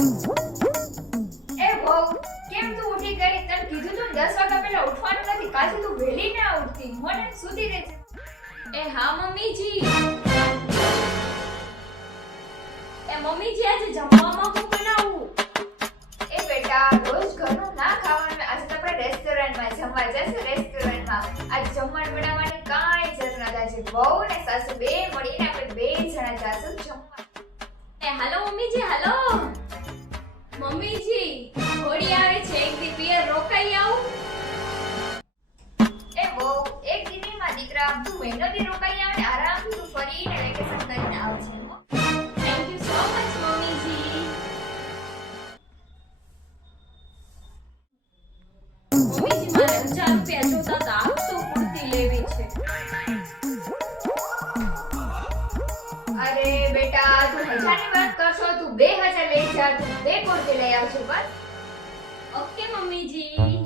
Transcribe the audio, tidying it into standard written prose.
એ વહુ, કેમ તું ઉઠી ગઈ? તને કીધું તું 10 વાગ્યા પહેલા ઉઠવાનું નથી. કાલથી તું વહેલી ના ઉઠતી. મને સુધી રહેજે. એ હા મમ્મીજી. એ મમ્મીજી આજે જમવામાં શું બનાવું? એ બેટા, રોજ ઘરનું ના ખાવાનું. આજે તો આપણે રેસ્ટોરન્ટમાં જમવા જઈશું. રેસ્ટોરન્ટમાં આજ જમવાનું બનાવવાની કાંઈ જરૂર નથી. આજે વહુ ને સાસુ બે મળીને આપણે બે જણા જાશું જમવા. એ હાલો મમ્મીજી હાલો. મમ્મીજી હોળી આવે છે, એક દી પિયર રોકાઈ આવું. એ વહુ, એક દીકરીમાં દીકરા તું મહિનો દી રોકાઈ આવે ને આરામથી તું ફરીને વેકેશન કરીને આવજે હો. થેન્ક યુ સો મચ મમ્મીજી. મમ્મીજી મારે 1000 રૂપિયા જોતા હતા, આપશો? કુર્તી લેવી છે. અરે બેટા, તું 1000 ની વાત કરશો, તું 2000 લઈ જા. તું બે કુર્તી લઈ આવજો બસ. ઓકે મમ્મીજી.